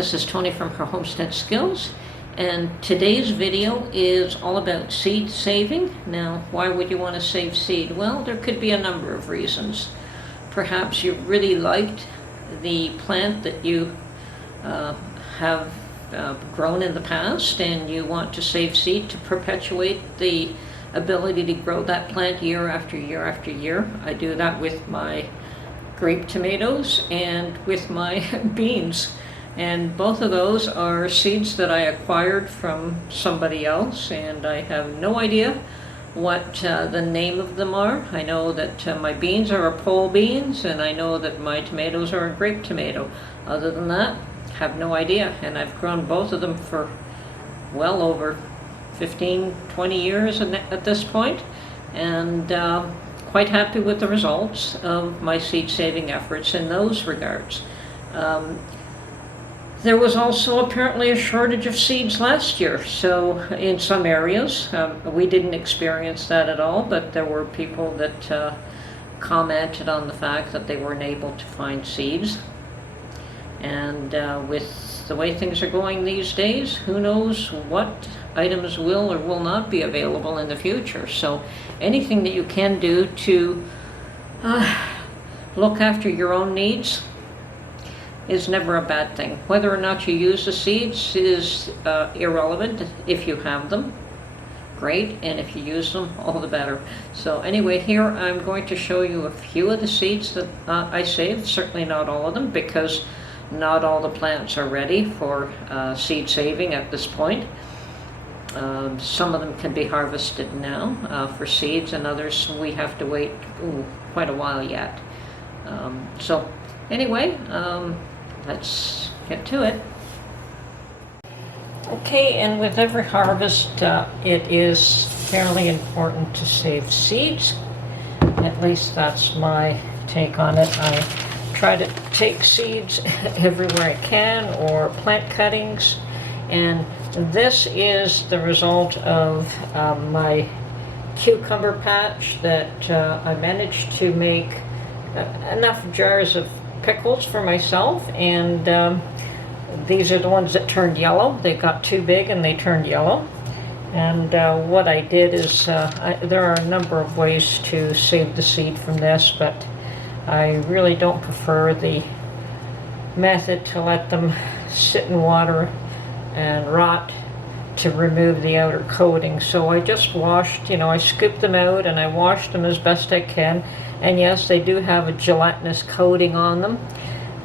this is Tony from her Homestead Skills, and today's video is all about seed saving. Now, why would you want to save seed? Well, there could be a number of reasons. Perhaps you really liked the plant that you have grown in the past, and you want to save seed to perpetuate the ability to grow that plant year after year after year. I do that with my grape tomatoes and with my beans, and both of those are seeds that I acquired from somebody else, and I have no idea what the name of them are. I know that my beans are a pole beans, and I know that my tomatoes are a grape tomato. Other than that, have no idea, and I've grown both of them for well over 15-20 years at this point, and quite happy with the results of my seed saving efforts in those regards. There was also apparently a shortage of seeds last year, so in some areas we didn't experience that at all, but there were people that commented on the fact that they weren't able to find seeds. And with the way things are going these days, who knows what items will or will not be available in the future. So anything that you can do to look after your own needs is never a bad thing. Whether or not you use the seeds is irrelevant. If you have them, great, and if you use them, all the better. So anyway, here I'm going to show you a few of the seeds that I saved. Certainly not all of them, because not all the plants are ready for seed saving at this point. Some of them can be harvested now for seeds, and others we have to wait quite a while yet. So anyway, let's get to it. Okay, and with every harvest, it is fairly important to save seeds. At least that's my take on it. I try to take seeds everywhere I can, or plant cuttings, and this is the result of my cucumber patch that I managed to make enough jars of pickles for myself, and these are the ones that turned yellow. They got too big and they turned yellow. And what I did is, there are a number of ways to save the seed from this, but I really don't prefer the method to let them sit in water and rot to remove the outer coating. So I just washed, I scooped them out and I washed them as best I can. And yes, they do have a gelatinous coating on them,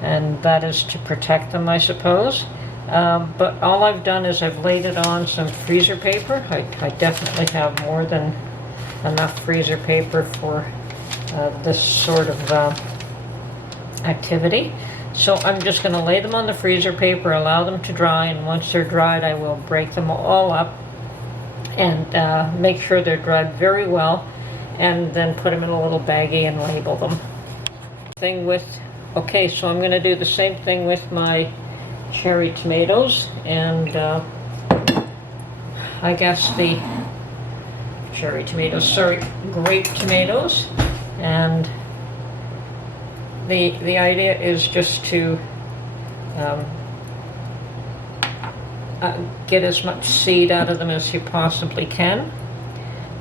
and that is to protect them, I suppose. But all I've done is I've laid it on some freezer paper. I definitely have more than enough freezer paper for this sort of activity. So I'm just going to lay them on the freezer paper, allow them to dry, and once they're dried I will break them all up and make sure they're dried very well, and then put them in a little baggie and label them. Okay, so I'm going to do the same thing with my cherry tomatoes, and I guess the grape tomatoes. And the idea is just to get as much seed out of them as you possibly can.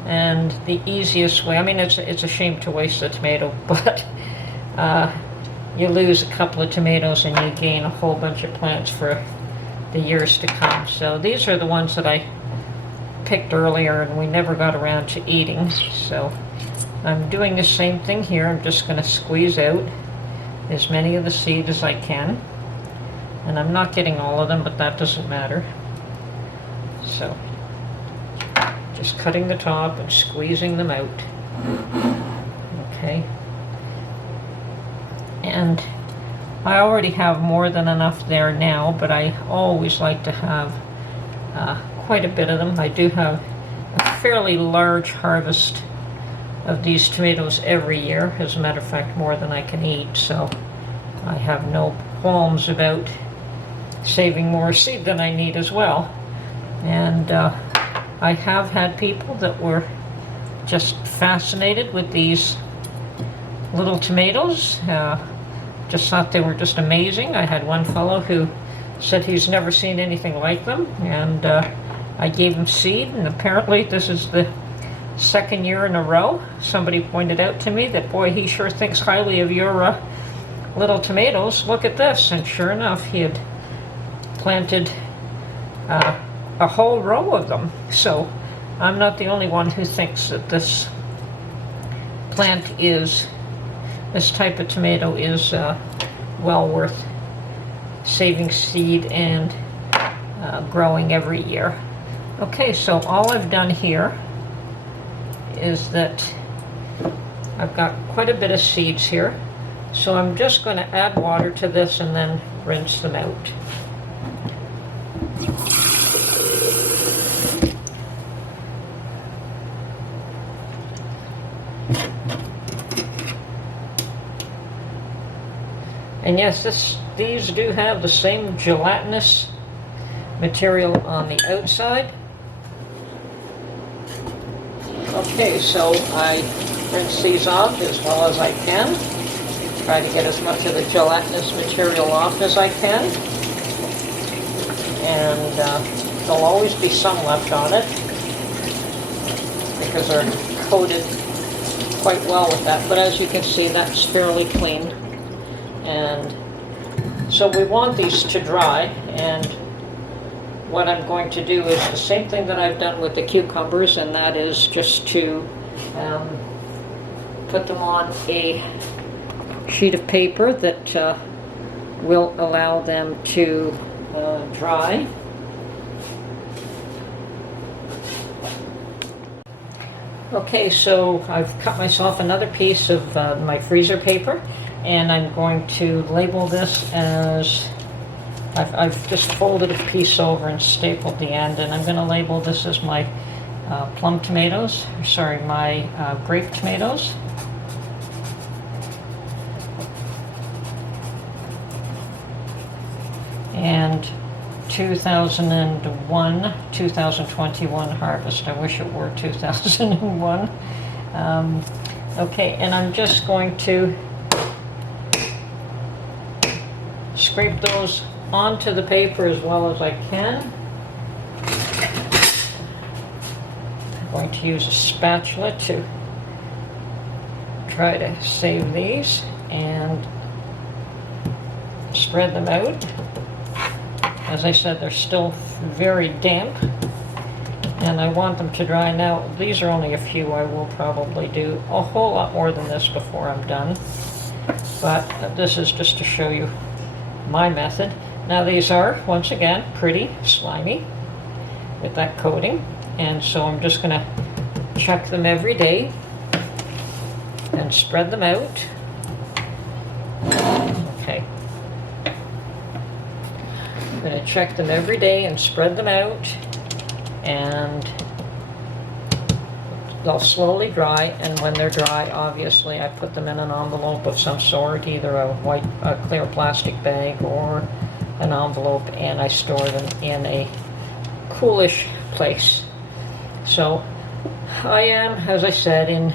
And the easiest way, it's a shame to waste a tomato, but you lose a couple of tomatoes and you gain a whole bunch of plants for the years to come. So these are the ones that I picked earlier and we never got around to eating. So I'm doing the same thing here. I'm just going to squeeze out as many of the seed as I can. And I'm not getting all of them, but that doesn't matter. So just cutting the top and squeezing them out. Okay. And I already have more than enough there now, but I always like to have quite a bit of them. I do have a fairly large harvest of these tomatoes every year. As a matter of fact, more than I can eat, so I have no qualms about saving more seed than I need as well. And I have had people that were just fascinated with these little tomatoes. Just thought they were just amazing. I had one fellow who said he's never seen anything like them, and I gave him seed, and apparently this is the second year in a row. Somebody pointed out to me that, boy, he sure thinks highly of your little tomatoes. Look at this. And sure enough, he had planted a whole row of them. So I'm not the only one who thinks that this type of tomato is well worth saving seed and growing every year. Okay, so all I've done here is that I've got quite a bit of seeds here. So I'm just going to add water to this and then rinse them out. And yes, these do have the same gelatinous material on the outside. Okay, so I rinse these off as well as I can. Try to get as much of the gelatinous material off as I can. And there'll always be some left on it because they're coated quite well with that. But as you can see, that's fairly clean. And so we want these to dry, and what I'm going to do is the same thing that I've done with the cucumbers, and that is just to put them on a sheet of paper that will allow them to dry. Okay, so I've cut myself another piece of my freezer paper, and I'm going to label this as, I've just folded a piece over and stapled the end, and I'm going to label this as my plum tomatoes, sorry, my grape tomatoes. And 2021 harvest. I wish it were 2001. Okay, and I'm just going to scrape those onto the paper as well as I can. I'm going to use a spatula to try to save these and spread them out. As I said, they're still very damp, and I want them to dry. Now, these are only a few. I will probably do a whole lot more than this before I'm done, but this is just to show you my method. Now, these are, once again, pretty slimy with that coating, and so I'm just going to check them every day and spread them out. Okay. I'm going to check them every day and spread them out, and they'll slowly dry, and when they're dry, obviously I put them in an envelope of some sort, either a clear plastic bag or an envelope, and I store them in a coolish place. So I am, as I said, in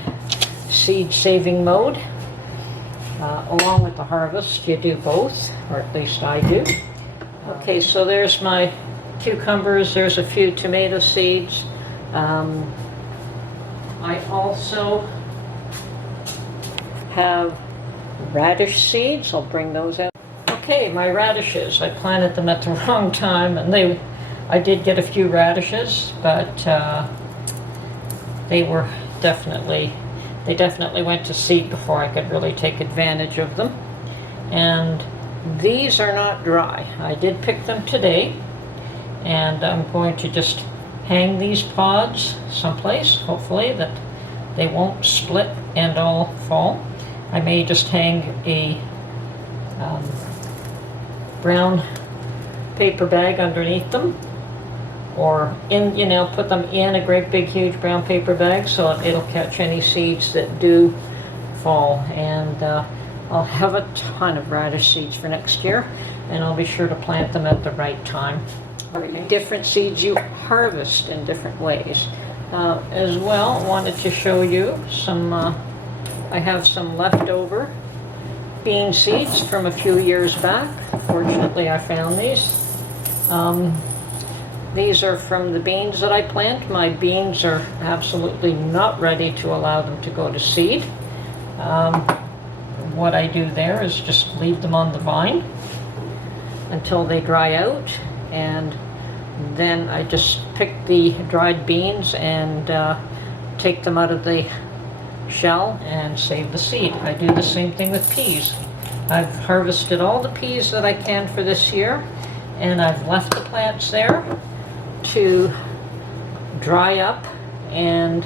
seed saving mode. Along with the harvest, you do both, or at least I do. Okay, so there's my cucumbers, there's a few tomato seeds. I also have radish seeds. I'll bring those out. Okay, my radishes. I planted them at the wrong time, and I did get a few radishes, but they definitely went to seed before I could really take advantage of them. And these are not dry. I did pick them today, and I'm going to just hang these pods someplace, hopefully that they won't split and all fall. I may just hang a brown paper bag underneath them, or put them in a great big huge brown paper bag so it'll catch any seeds that do fall. And I'll have a ton of radish seeds for next year, and I'll be sure to plant them at the right time. Different seeds you harvest in different ways. As well, I wanted to show you some, I have some leftover bean seeds from a few years back. Fortunately, I found these. These are from the beans that I plant. My beans are absolutely not ready to allow them to go to seed. What I do there is just leave them on the vine until they dry out, and then I just pick the dried beans and take them out of the shell and save the seed. I do the same thing with peas. I've harvested all the peas that I can for this year, and I've left the plants there to dry up, and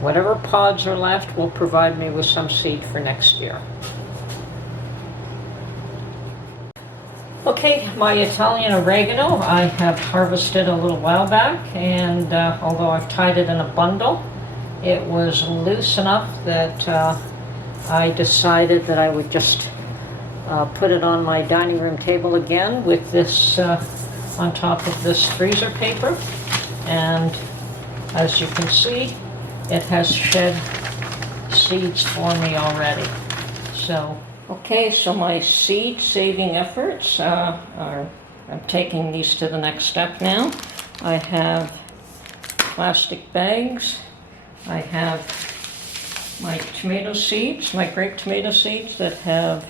whatever pods are left will provide me with some seed for next year. Okay, my Italian oregano I have harvested a little while back, and although I've tied it in a bundle, it was loose enough that I decided that I would just put it on my dining room table again with this on top of this freezer paper, and as you can see, it has shed seeds for me already. So okay, so my seed saving efforts are, I'm taking these to the next step now. I have plastic bags. I have my tomato seeds, my grape tomato seeds that have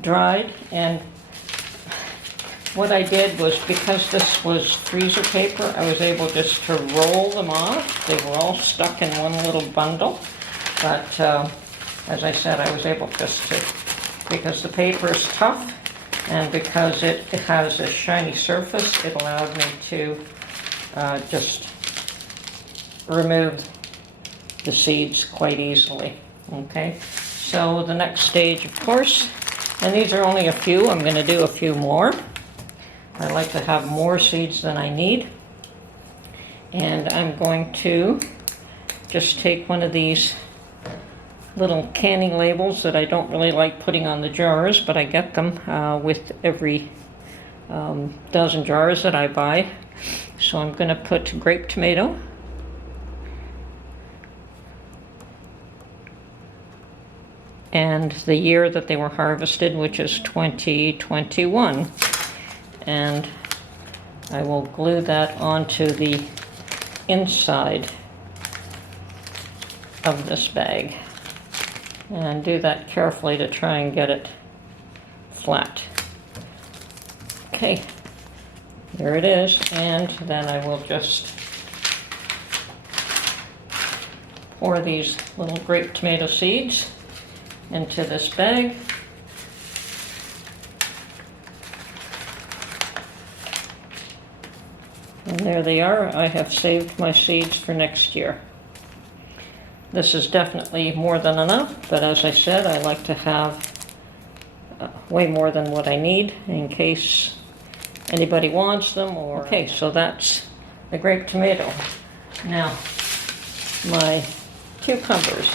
dried, and what I did was, because this was freezer paper, I was able just to roll them off. They were all stuck in one little bundle, but as I said, I was able just to, because the paper is tough and because it has a shiny surface, it allowed me to just remove the seeds quite easily. Okay, so the next stage, of course, and these are only a few, I'm going to do a few more. I like to have more seeds than I need, and I'm going to just take one of these little canning labels that I don't really like putting on the jars, but I get them with every dozen jars that I buy. So I'm going to put grape tomato, and the year that they were harvested, which is 2021, and I will glue that onto the inside of this bag, and do that carefully to try and get it flat. Okay, there it is, and then I will just pour these little grape tomato seeds into this bag. And there they are. I have saved my seeds for next year. This is definitely more than enough, but as I said, I like to have way more than what I need in case anybody wants them. Or okay, so that's the grape tomato. Now, my cucumbers.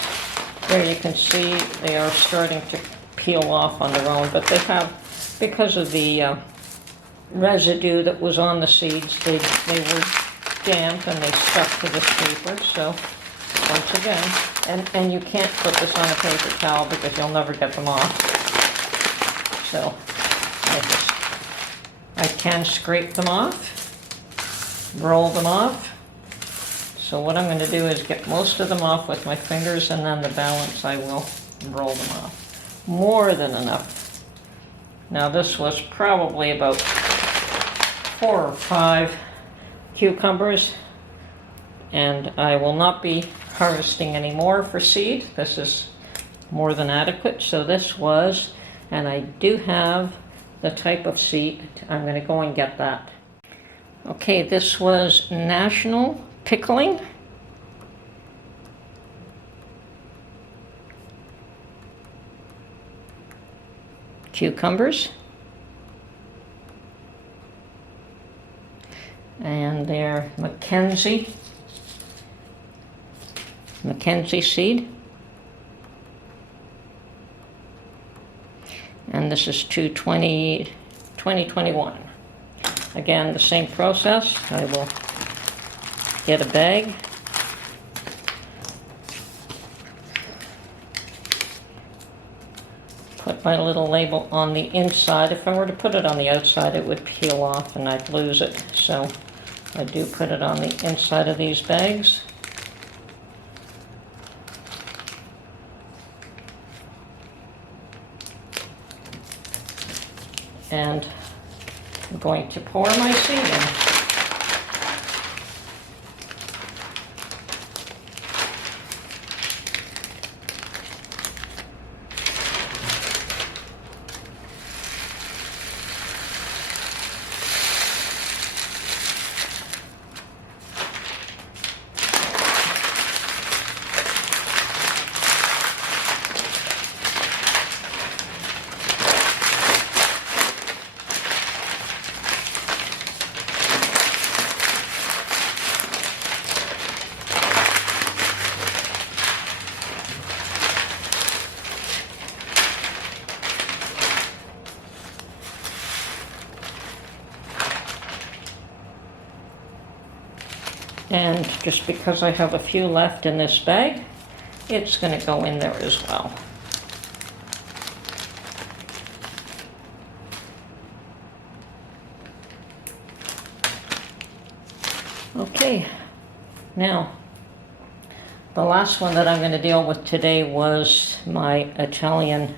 There you can see they are starting to peel off on their own, but they have, because of the residue that was on the seeds, they were damp and they stuck to this paper. So once again, and you can't put this on a paper towel because you'll never get them off. So I can scrape them off, roll them off. So what I'm going to do is get most of them off with my fingers, and then the balance I will roll them off. More than enough. Now this was probably about 4 or 5 cucumbers, and I will not be harvesting any more for seed. This is more than adequate. So this was, and I do have the type of seed. I'm going to go and get that. Okay, this was National Pickling. Cucumbers. And they're Mackenzie seed. And this is 2021. Again, the same process. I will get a bag, put my little label on the inside. If I were to put it on the outside, it would peel off and I'd lose it. So I do put it on the inside of these bags. And I'm going to pour my seed in. And just because I have a few left in this bag, it's going to go in there as well. Okay, now the last one that I'm going to deal with today was my Italian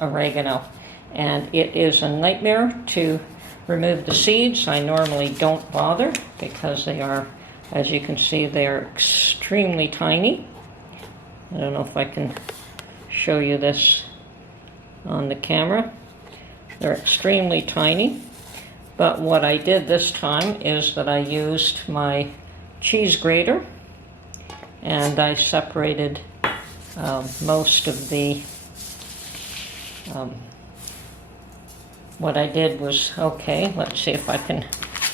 oregano, and it is a nightmare to remove the seeds. I normally don't bother because they are, as you can see, they are extremely tiny. I don't know if I can show you this on the camera. They're extremely tiny, but what I did this time is that I used my cheese grater and I separated most of the what I did was, okay, let's see if I can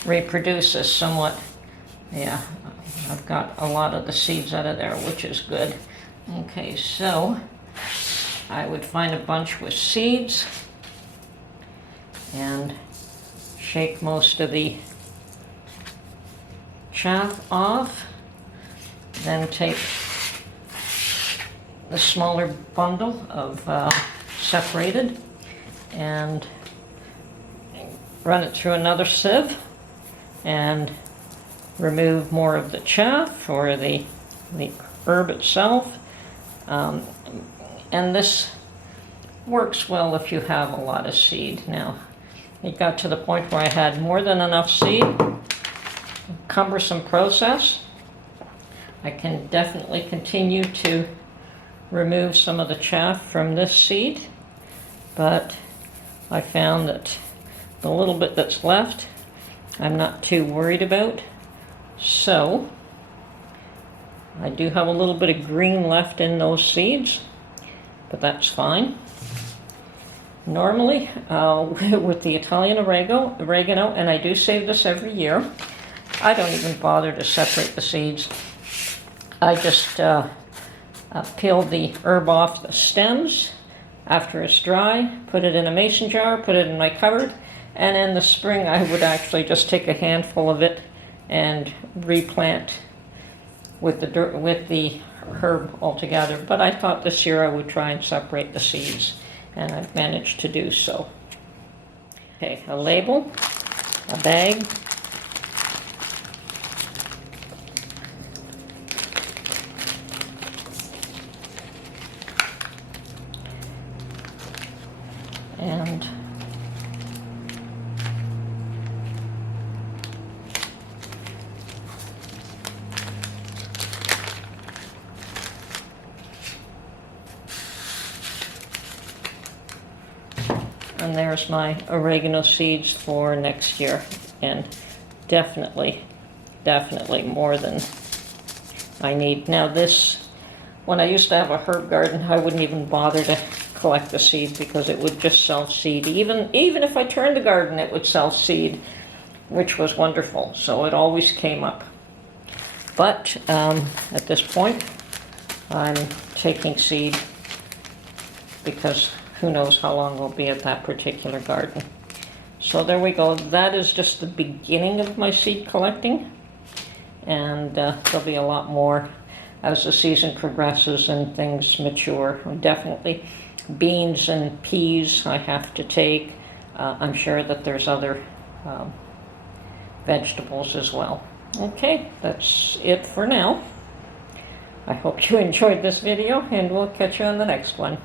reproduce this somewhat. Yeah, I've got a lot of the seeds out of there, which is good. Okay, so I would find a bunch with seeds and shake most of the chaff off, then take the smaller bundle of separated and run it through another sieve and remove more of the chaff or the herb itself. And this works well if you have a lot of seed. Now, it got to the point where I had more than enough seed. Cumbersome process. I can definitely continue to remove some of the chaff from this seed, but I found that the little bit that's left, I'm not too worried about. So, I do have a little bit of green left in those seeds, but that's fine. Normally, with the Italian oregano, and I do save this every year, I don't even bother to separate the seeds. I just peel the herb off the stems after it's dry, put it in a mason jar, put it in my cupboard, and in the spring I would actually just take a handful of it and replant with the herb altogether. But I thought this year I would try and separate the seeds, and I've managed to do so. Okay, a label, a bag, and there's my oregano seeds for next year, and definitely more than I need. Now this, when I used to have a herb garden, I wouldn't even bother to collect the seed because it would just self-seed. Even if I turned the garden, it would self-seed, which was wonderful. So it always came up. But at this point, I'm taking seed because who knows how long we'll be at that particular garden. So there we go. That is just the beginning of my seed collecting, and there'll be a lot more. as the season progresses and things mature. Definitely beans and peas I have to take. I'm sure that there's other vegetables as well. Okay, that's it for now. I hope you enjoyed this video, and we'll catch you on the next one.